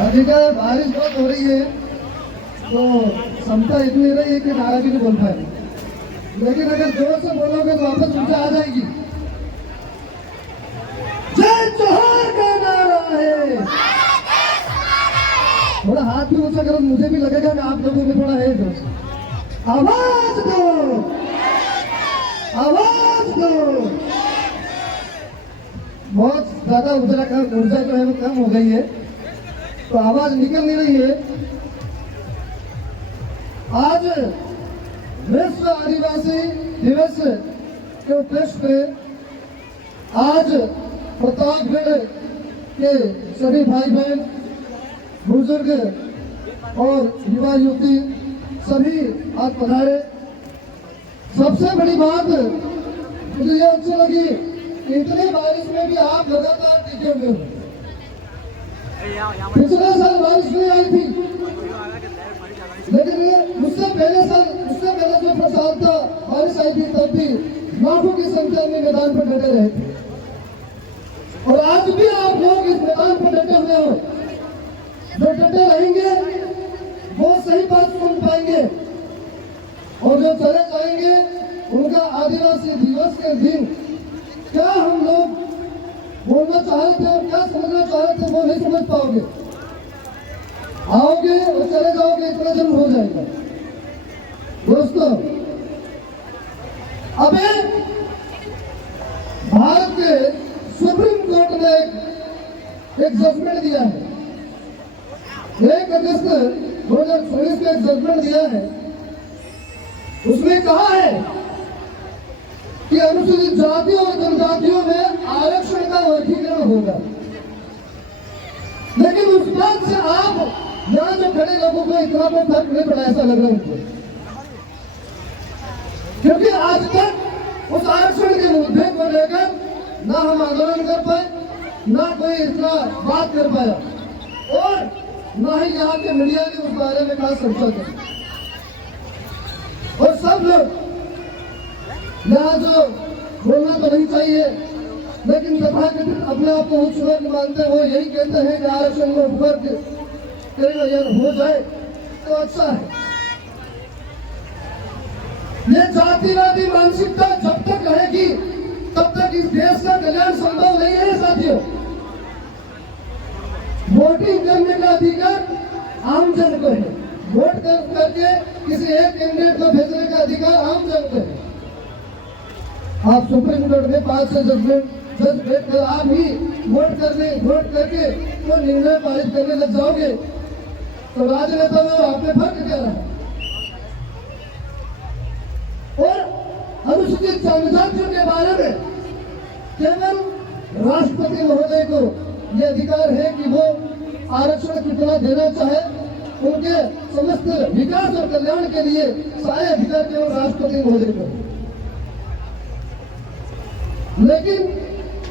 अधिकार बारिश बहुत हो रही है तो क्षमता इतनी रही है कि नारा भी नहीं बोल पाए, लेकिन अगर जोर से बोलोगे तो वापस ऊर्जा आ जाएगी। जय जोहार का नारा है। थोड़ा हाथ भी ऊंचा करो, मुझे भी लगेगा कि आप लोगों में थोड़ा है जोश। आवाज दो, आवाज दो। बहुत ज्यादा ऊर्जा जो है वो कम हो गई है तो आवाज निकल नहीं रही है। आज विश्व आदिवासी दिवस के उपलक्ष्य में आज प्रतापगढ़ के सभी भाई बहन, बुजुर्ग और युवा युवती सभी आज पधारे। सबसे बड़ी बात मुझे ये अच्छी लगी, इतनी बारिश में भी आप लगातार टिके हुए हो। पिछले साल बारिश नहीं आई थी, लेकिन उससे पहले जो प्रसाद था बारिश आई थी तब भी लाखों की संख्या में मैदान पर डटे रहे थे। और आज भी आप लोग इस मैदान पर डटे हुए हो। जो डटे रहेंगे वो सही बात सुन पाएंगे, और जो चले जाएंगे उनका आदिवासी दिवस के दिन क्या हम लोग बोलना चाहे थे और क्या समझना चाहे थे वो नहीं समझ पाओगे। आओगे और चले जाओगे, इतना जन्म हो जाएगा। दोस्तों, अभी भारत के सुप्रीम कोर्ट ने एक जजमेंट दिया है। 1 अगस्त 2024 को एक जजमेंट दिया है। उसमें कहा है कि अनुसूचित जातियों और जनजातियों में आरक्षण का वर्गीकरण होगा। लेकिन उस बात से आप यहाँ जो खड़े लोगों को इतना कोई फर्क नहीं पड़ा, ऐसा लग रहा है उनको, क्योंकि आज तक उस आरक्षण के मुद्दे को लेकर ना हम आंदोलन कर पाए, ना कोई इतना बात कर पाया, और ना ही यहाँ के मीडिया ने उस बारे में खास चर्चा की। और सब लोग यहाँ जो बोलना तो नहीं चाहिए, लेकिन तथाकथित अपने आप को उच्च वर्ग मानते हुए यही कहते हैं कि आरक्षण में उपवर्ग हो जाए तो अच्छा है। ये जातिवादी मानसिकता जब तक रहेगी तब तक इस देश का कल्याण संभव नहीं है। साथियों, वोटिंग करने का अधिकार आम जन को है। वोट करके किसी एक कैंडिडेट को भेजने का अधिकार आम जन को है। आप सुप्रीम कोर्ट में 5 से जज बैठ कर आप ही वोट करके तो निर्णय पारित करने लग जाओगे तो राजनेता में आप में फर्क क्या रहा। और अनुसूचित जनजातियों के बारे में केवल राष्ट्रपति महोदय को ये अधिकार है कि वो आरक्षण कितना देना चाहे। उनके समस्त विकास और कल्याण के लिए सारे अधिकार केवल राष्ट्रपति महोदय को। लेकिन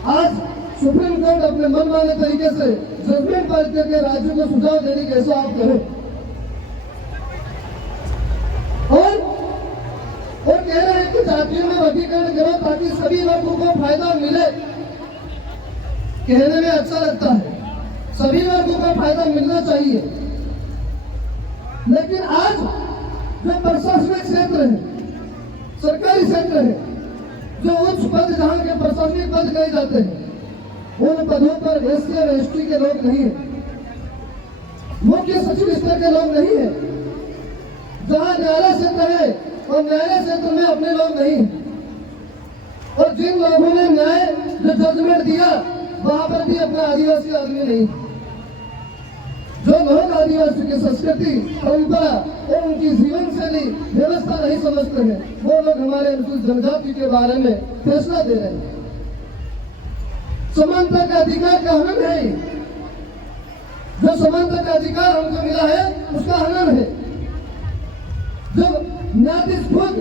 आज सुप्रीम कोर्ट अपने मनमाने तरीके से जजमेंट पारित करके राज्यों को सुझाव देने की ऐसा आप करो, और कह रहे हैं कि जातियों में वर्गीकरण करो ताकि सभी वर्गों को फायदा मिले। कहने में अच्छा लगता है, सभी वर्गों को फायदा मिलना चाहिए, लेकिन आज जो प्रशासनिक क्षेत्र है, सरकारी क्षेत्र है, जो उच्च पद जहाँ के प्रशासनिक पद कहे जाते हैं, उन पदों पर SC और ST के लोग नहीं है, मुख्य सचिव स्तर के लोग नहीं है। जहाँ न्यायालय क्षेत्र है और न्यायालय क्षेत्र में अपने लोग नहीं है। और जिन लोगों ने न्याय जो जजमेंट दिया वहां पर भी अपना आदिवासी आदमी नहीं है। जो लोग आदिवासी की संस्कृति, परंपरा और उनकी जीवन शैली व्यवस्था नहीं समझते हैं, वो लोग हमारे अनुसूचित जनजाति के बारे में फैसला दे रहे हैं। समानता का अधिकार का हनन है। जो समानता का अधिकार हमको मिला है उसका हनन है। जो न्यायाधीश खुद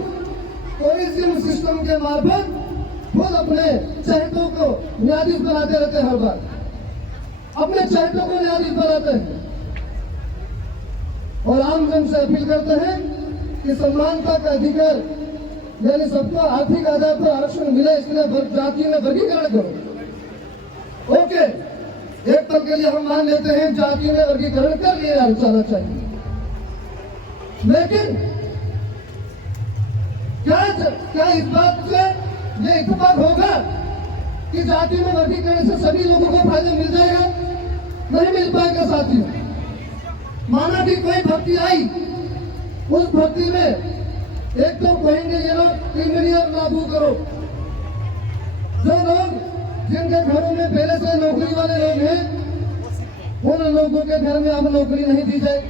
कोलिजियम सिस्टम के मार्फत खुद अपने चहेतों को न्यायाधीश बनाते रहते हैं, हर बार अपने चहेतों को न्यायाधीश बनाते हैं, और आम जन से अपील करते हैं कि समानता का अधिकार यानी सबको आर्थिक आधार पर आरक्षण मिले, इसलिए जाति में वर्गीकरण करो। ओके, एक पल के लिए हम मान लेते हैं जाति में वर्गीकरण कर लिया जाना चाहिए, लेकिन क्या इस बात से ये इत्तेफाक होगा कि जाति में वर्गीकरण से सभी लोगों को फायदा मिल जाएगा? नहीं मिल पाएगा साथियों। माना कि कोई भर्ती आई, उस भर्ती में एक तो कहेंगे ये लोग क्रिमिनल लागू करो, जो लोग जिनके घरों में पहले से नौकरी वाले लोग हैं उन लोगों के घर में अब नौकरी नहीं दी जाए।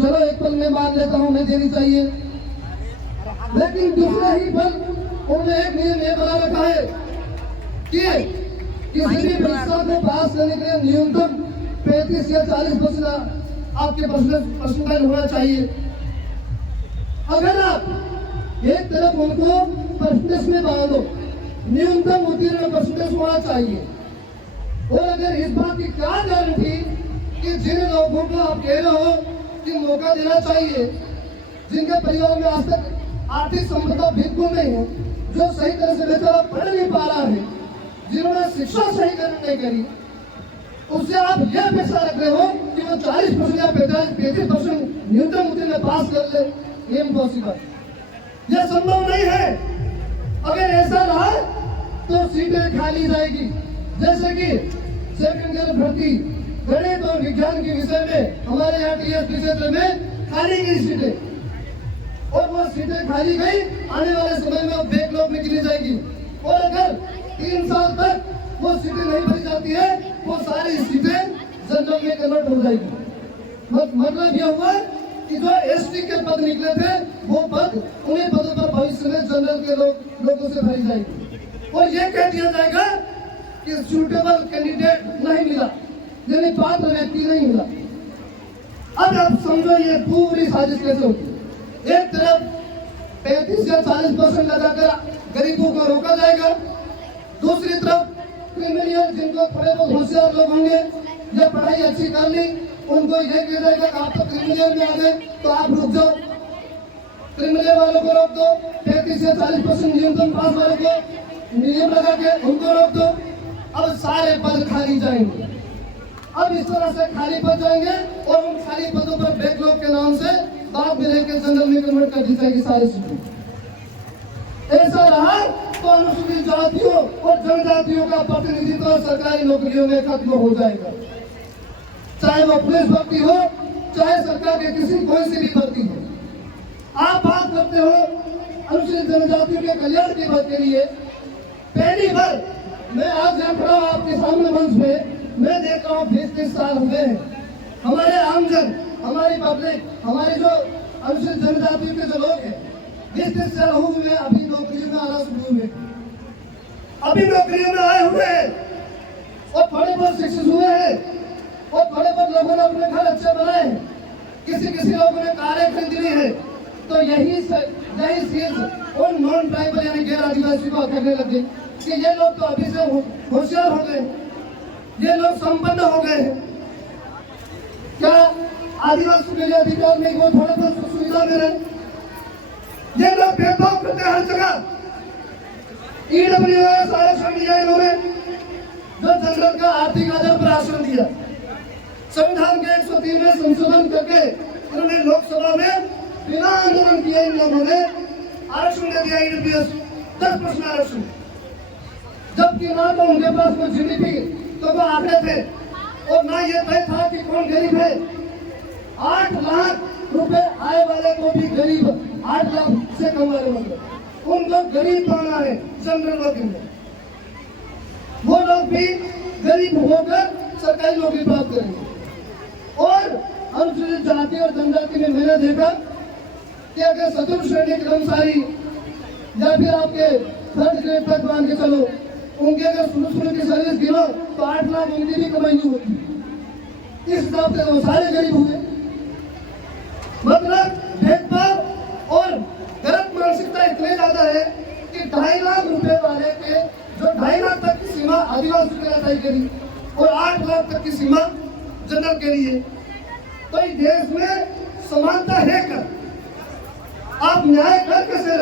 चलो एक पल में मान लेता हूं नहीं देनी चाहिए, लेकिन दूसरा ही पल उन्होंने एक नियम ये बना रखा है कि किसी भी परीक्षा को पास करने के लिए न्यूनतम 35 या 40% आपके परसेंटेज होना चाहिए। अगर आप एक तरफ उनको परसेंटेज में बांधो, न्यूनतम उत्तीर्ण परसेंटेज होना चाहिए, और अगर इस बात की क्या गारंटी कि जिन लोगों को आप कह रहे हो कि मौका देना चाहिए, जिनके परिवार में आज तक आर्थिक संपदा बिल्कुल नहीं है, जो सही तरह से बेचारा पढ़ नहीं पा रहा है, जिन्होंने शिक्षा सही नहीं करी, उससे आप यह अपेक्षा रख रहे हो कि वो 40% या 35% न्यूनतम उत्तीर्ण पास कर ले? ये इम्पॉसिबल, यह संभव नहीं है। अगर ऐसा रहा तो सीटें खाली जाएगी, जैसे कि सेकंड ईयर भर्ती गणित और विज्ञान के विषय में हमारे यहाँ टीएसपी क्षेत्र में खाली गई सीटें, और वो सीटें खाली गई, आने वाले समय में बैकलॉग में गिनी जाएगी, और अगर 3 साल तक वो सीटें नहीं भरी जाती है, वो सारी सीटें जनरल में कन्वर्ट हो जाएगी। मतलब यह हुआ कि जो एसटी के पद निकले थे, वो पद उन्हीं पदों पर भविष्य में जनरल के लोगों से भरी जाएगी, और ये कह दिया जाएगा कि सूटेबल कैंडिडेट नहीं मिला, यानी पात्र व्यक्ति नहीं मिला। अब आप समझो ये पूरी साजिश कैसे होगी। एक तरफ 35 या 40% लगाकर गरीबों को रोका जाएगा, दूसरी तरफ क्रिमिनल जिनको थोड़े बहुत होशियार लोग होंगे या पढ़ाई अच्छी कर ली, उनको ये कह जाएगा आप तो क्रिमिनल में आ गए तो आप रुक जाओ, क्रिमिनल वालों को रोक दो, 35 से 40% न्यूनतम पास वालों को नियम लगा के उनको रोक दो। अब सारे पद खाली जाएंगे, अब इस तरह से खाली पद जाएंगे, और उन खाली पदों पर बैकलॉग के नाम से बाद में लेकर जनरल में कन्वर्ट कर दी जाएगी सारी सीटें। ऐसा रहा तो अनुसूचित जातियों और जनजातियों का प्रतिनिधित्व सरकारी नौकरियों में खत्म हो जाएगा, चाहे वो पुलिस भर्ती हो, चाहे सरकार के कोई सी भी भर्ती हो। आप बात करते हो अनुसूचित जनजातियों के कल्याण की बात के लिए। पहली बार मैं आज यहाँ खड़ा हूँ आपके सामने मंच पे, मैं देख रहा हूँ 20-30 साल हुए हैं, हमारे आमजन, हमारी पब्लिक, हमारे जो अनुसूचित जनजातियों के जो लोग हैं 20-30 साल हुए अभी नौकरियों में आना शुरू हुए, अभी नौकरियों में आए हुए हैं, और थोड़े बहुत शिक्षित हुए हैं, और थोड़े बहुत लोगों ने अपने घर अच्छे बनाए हैं, किसी लोगों ने कारें खरीद ली है, तो यही चीज और नॉन ट्राइबल यानी गैर आदिवासी को करने लगे कि ये लोग तो अभी से होशियार हो गए, ये लोग संपन्न हो गए हैं। क्या आदिवासी के लिए अधिकार नहीं, वो थोड़े बहुत सुविधा दे रहे? ये लोग भेदभाव करते हैं हर जगह। ईडब्ल्यूएस आरक्षण दिया इन्होंने, जो जनरल का आर्थिक आधार पर आरक्षण दिया, संविधान के 103 में संशोधन करके इन्होंने लोकसभा में बिना आंदोलन किए इन लोगों ने आरक्षण दे दिया, ईडब्ल्यूएस 10% आरक्षण, जबकि ना तो उनके पास कोई जीडीपी तो वो आंकड़े थे, और ना ये तय था कि कौन गरीब है। 8 लाख रुपए आय वाले को भी गरीब, 8 लाख से कम वाले वाले उनको गरीब माना है जनरल लोग में, वो लोग भी गरीब होकर सरकारी नौकरी प्राप्त करेंगे। और अनुसूचित जाति और जनजाति में मैंने देखा कि अगर चतुर्थ श्रेणी के कर्मचारी या फिर आपके 3rd ग्रेड तक मान के चलो, उनके अगर शुरू की सर्विस गिनो तो 8 लाख उनकी भी कमाई नहीं होती। इस हिसाब से वो सारे गरीब हुए। मतलब भेदभाव और गलत मानसिकता इतनी ज्यादा है कि 2.5 लाख रुपए वाले के जो 2.5 लाख तक की सीमा आदिवासी के लिए तय करी, और 8 लाख तक की सीमा जनरल के लिए। तो इस देश में समानता है कर, आप न्याय कर कैसे?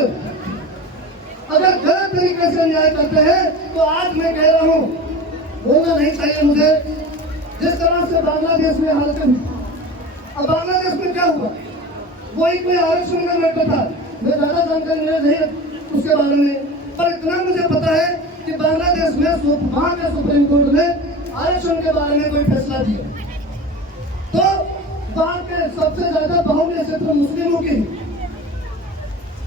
अगर गलत तरीके से न्याय करते हैं तो आज मैं कह रहा हूं, बोलना नहीं चाहिए मुझे, जिस तरह से बांग्लादेश में हालत हुई। अब बांग्लादेश में क्या हुआ, वही कोई आरक्षण में बैठा था, मैं ज्यादा जानकारी नहीं उसके बारे में, पर इतना मुझे पता है कि बांग्लादेश में वहां के सुप्रीम कोर्ट ने आरक्षण के बारे में कोई फैसला दिया तो वहां के सबसे ज्यादा बाहुल्य क्षेत्र मुस्लिमों की,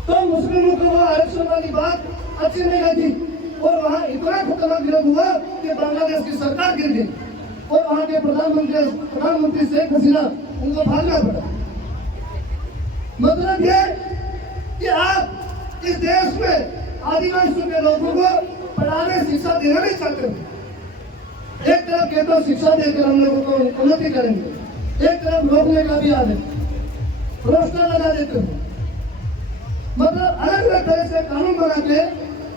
तो मुस्लिमों को वह आरक्षण वाली बात अच्छी नहीं लगी और वहां इतना खतरनाक विरोध हुआ कि बांग्लादेश की सरकार गिर गई और वहां के प्रधानमंत्री शेख हसीना उनको भागना पड़ा। मतलब ये कि आप इस देश में आदिवासियों के लोगों को पढ़ाने शिक्षा देना नहीं चाहते। एक तरफ कहते हो शिक्षा देकर हम लोगों को उन्नति करेंगे, एक तरफ रोकने का भी आदेश रोस्टर लगा देते हो। मतलब अलग अलग तरह से कानून बना के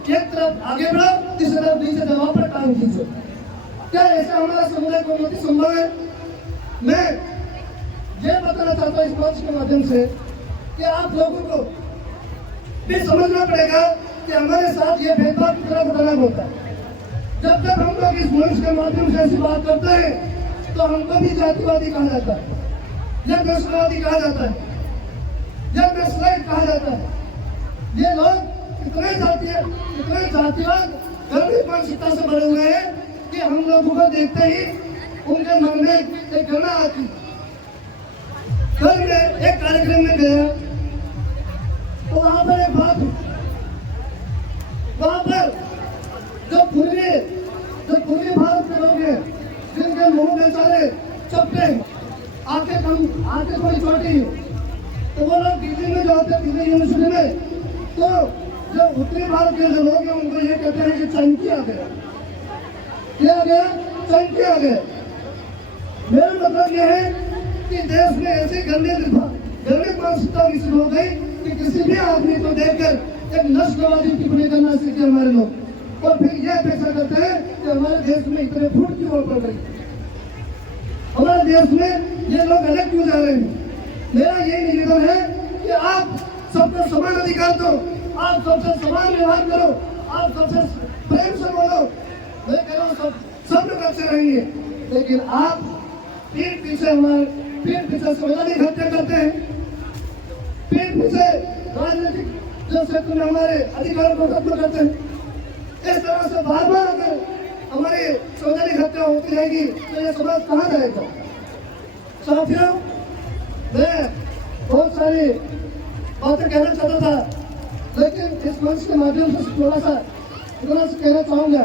एक तरफ आगे बढ़ो, तीसरी तरफ नीचे दबाव पर काम खींचो। क्या ऐसा हमारा समुदाय को उन्नति संभव है? मैं ये बताना चाहता हूँ इस मंच के माध्यम से कि आप लोगों को भी समझना पड़ेगा कि हमारे साथ ये भेदभाव कितना खतरनाक होता है। जब तक हम लोग इस मंच के माध्यम से ऐसी बात करते हैं तो हमको भी जातिवादी कहा जाता है, या देशवादी कहा जाता है, या देशलाइट कहा जाता है। ये लोग इतने जातिवाद गर्भित मानसिकता से भरे हुए हैं कि हम लोगों को देखते ही उनके मन में एक घृणा आती। कल मैं एक कार्यक्रम में गया तो वहां पर एक बात हुई, वहां पर जो पूर्वी भारत के लोग हैं जिनके मुंह बेचारे चपटे हैं, आंखें थोड़ी छोटी है, तो वो लोग दिल्ली में जो होते हैं दिल्ली यूनिवर्सिटी में, तो जो उत्तरी भारत के जो लोग हैं उनको ये कहते हैं कि चंकी आ गया, क्या आ गया, चंकी आ गया। मेरा मतलब यह है कि देश में ऐसी गंभीर मानसिकता विकसित हो गई कि किसी भी आदमी को देखकर एक नस्लवादी टिप्पणी करना सीखे हमारे लोग, और फिर यह अपेक्षा करते हैं कि हमारे देश में इतने फूट क्यों पड़ रही, हमारे देश में ये लोग अलग क्यों जा रहे हैं। मेरा यही निवेदन है कि आप सबको समान अधिकार दो, आप सबसे समान व्यवहार करो, आप सबसे प्रेम से बोलो। मैं कह रहा हूँ सब लोग अच्छे रहेंगे, लेकिन आप पीठ पीछे संवैधानिक हत्या करते हैं, पीठ पीछे राजनीतिक जो क्षेत्र में हमारे अधिकारों को खत्म करते हैं। इस तरह से बार बार अगर हमारी संवैधानिक हत्या होती रहेगी तो यह समाज कहाँ जाएगा। साथियों, मैं बहुत सारी बातें कहना चाहता था, लेकिन इस मंच के माध्यम से थोड़ा सा इतना से कहना चाहूंगा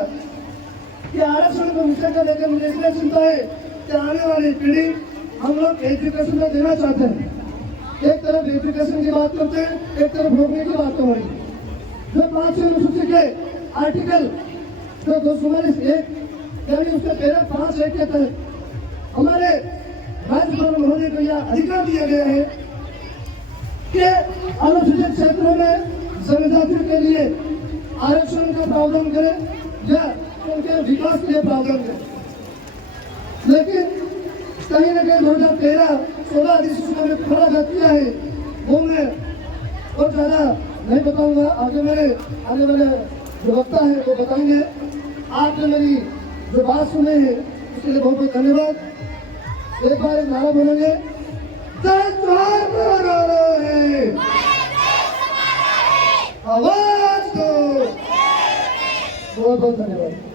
कि आरक्षण को विषय को लेकर मुझे इसलिए चिंता है कि आने वाली पीढ़ी हम लोग एजुकेशन में देना चाहते हैं। एक तरफ एजुकेशन की बात करते हैं, एक तरफ रोकने की बात हो रही है। जो 5वीं अनुसूची के आर्टिकल जो 241 यानी उसके पहले 5 एक्ट के तहत हमारे राज्यपाल महोदय को यह अधिकार दिया गया है कि अनुसूचित क्षेत्रों में जनजातियों के लिए आरक्षण का प्रावधान करें या उनके विकास के लिए प्रावधान करें। लेकिन कहीं न कहीं 2013-16 अधिसूचना में खड़ा कर दिया है, वो मैं बहुत ज्यादा नहीं बताऊंगा, आगे वाले जो वक्ता है वो बताएंगे। आपने मेरी जो बात सुने हैं उसके लिए बहुत बहुत धन्यवाद। एक बार एक नारा बोलेंगे, जय जोहार है, आवाज दो। बहुत बहुत धन्यवाद।